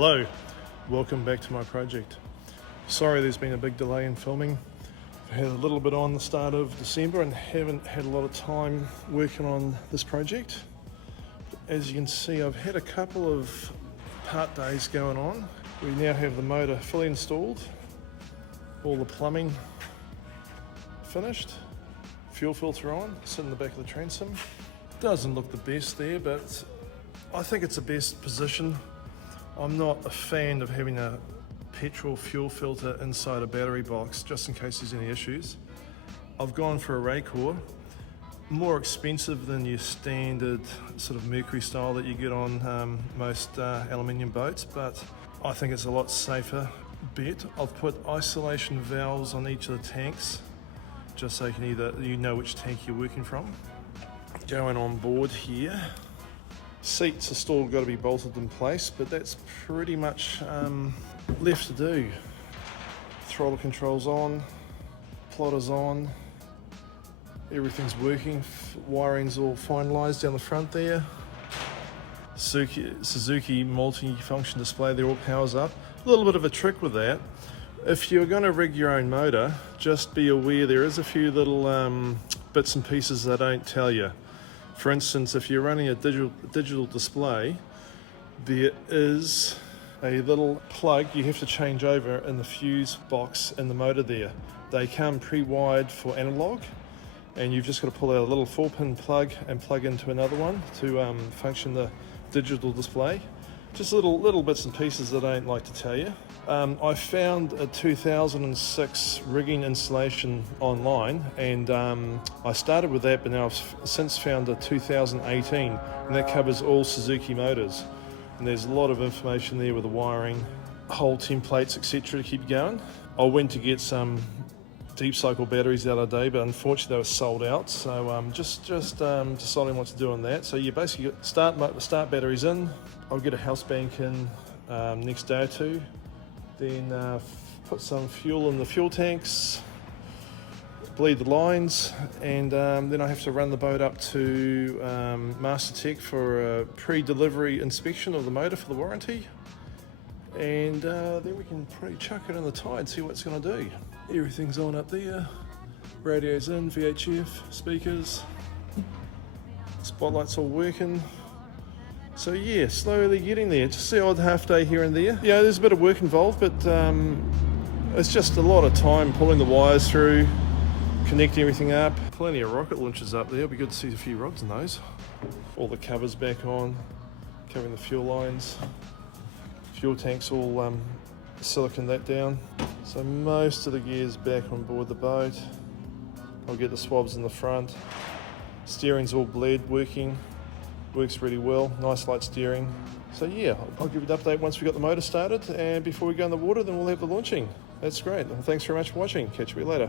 Hello, welcome back to my project. Sorry there's been a big delay in filming. I had a little bit on the start of December and haven't had a lot of time working on this project. As you can see, I've had a couple of part days going on. We now have the motor fully installed, all the plumbing finished, fuel filter on, sitting in the back of the transom. Doesn't look the best there, but I think it's the best position. I'm not a fan of having a petrol fuel filter inside a battery box just in case there's any issues. I've gone for a Racor, more expensive than your standard sort of Mercury style that you get on most aluminium boats, but I think it's a lot safer bet. I've put isolation valves on each of the tanks just so you know which tank you're working from. Going on board here. Seats are still got to be bolted in place, but that's pretty much left to do. Throttle controls on, plotters on, everything's working, wiring's all finalised down the front there. Suzuki multi-function display there, all powers up. A little bit of a trick with that. If you're going to rig your own motor, just be aware there is a few little bits and pieces they don't tell you. For instance, if you're running a digital display, there is a little plug you have to change over in the fuse box in the motor there. They come pre-wired for analog, and you've just got to pull out a little 4-pin plug and plug into another one to function the digital display. Just little bits and pieces that I don't like to tell you. I found a 2006 rigging installation online, and I started with that, but now I've since found a 2018, and that covers all Suzuki motors. And there's a lot of information there with the wiring, hole templates, etc. to keep going. I went to get some deep cycle batteries the other day, but unfortunately they were sold out, so just deciding what to do on that. So you basically start batteries in. I'll get a house bank in next day or two, then put some fuel in the fuel tanks, bleed the lines, and then I have to run the boat up to MasterTech for a pre-delivery inspection of the motor for the warranty, and then we can probably chuck it in the tide, see what it's going to do. Everything's on up there, radio's in, VHF, speakers, spotlight's all working. So yeah, slowly getting there, just the odd half day here and there. Yeah, there's a bit of work involved, but it's just a lot of time pulling the wires through, connecting everything up. Plenty of rocket launchers up there, it'll be good to see a few rods in those. All the covers back on, covering the fuel lines. Fuel tanks all silicon that down. So most of the gear's back on board the boat. I'll get the swabs in the front. Steering's all bled, works really well, nice light steering. So yeah, I'll give you an update once we've got the motor started, and before we go in the water then we'll have the launching. That's great. Well, thanks very much for watching. Catch you later.